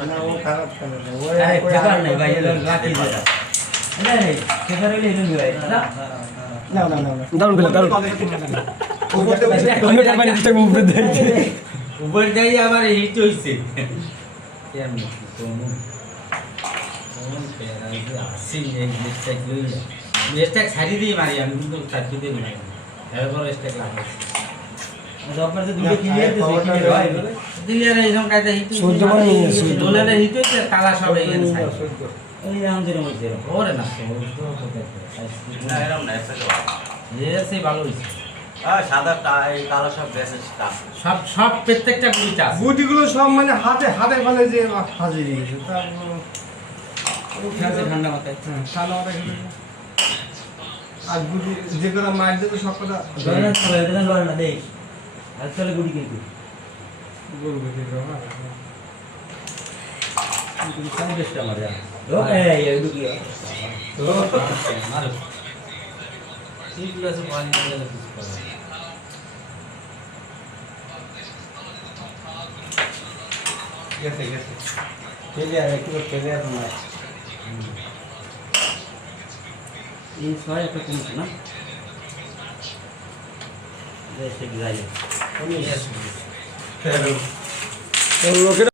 না ও খারাপ কেন আরে খেপার নাই ভাই এর লাঠি দেয়া আরে খেপার হইলে এরকম ভাই না না না না দারুণ খেলা দারুণ অন্য টাইম দিতে উপরে দেয় উপর যাই আবার হিট হইছে কেমন কোন পেরা আসি এই মিস্টেক লইয়া মিস্টেক ছাড়ি দিই মারি আমি কিন্তু ছাড়ি দিই না এরপর মিস্টেক লাগাইছি আপনার তো দুটো ক্লিয়ার দিছে ক্লিয়ার হয় ক্লিয়ার এই জন্য কাজে হিট সহ্য করে নিয়েছে দোলালে হিট হইছে কালা সব এই সাইড এই আমাদের মধ্যে ওরে না না এরকম না এসে ভালো হইছে সাদা এই কালো সব বেসেস কাপ সব সব প্রত্যেকটা গুলি চাষ গুটিগুলো সব মানে হাতে হাতে ফেলে যে হাজির দিয়েছে ঠান্ডা মাথায় সাদা ওটা আর গুটি যে করে মার দেবে সব কথা ধরে চলে এটা লড় না দেই আর চলে গুলি কিন্তু বলবে কি গুলি সামনে বেশটা মার যা ও এই দুকি ও মারো ঠিক আছে পানি দিয়ে কিছু করে গেছে গেছে প্লেয়ার একটু প্লেয়ার না এই ছয় একটা কমছে না দেশে গিয়ে লোকের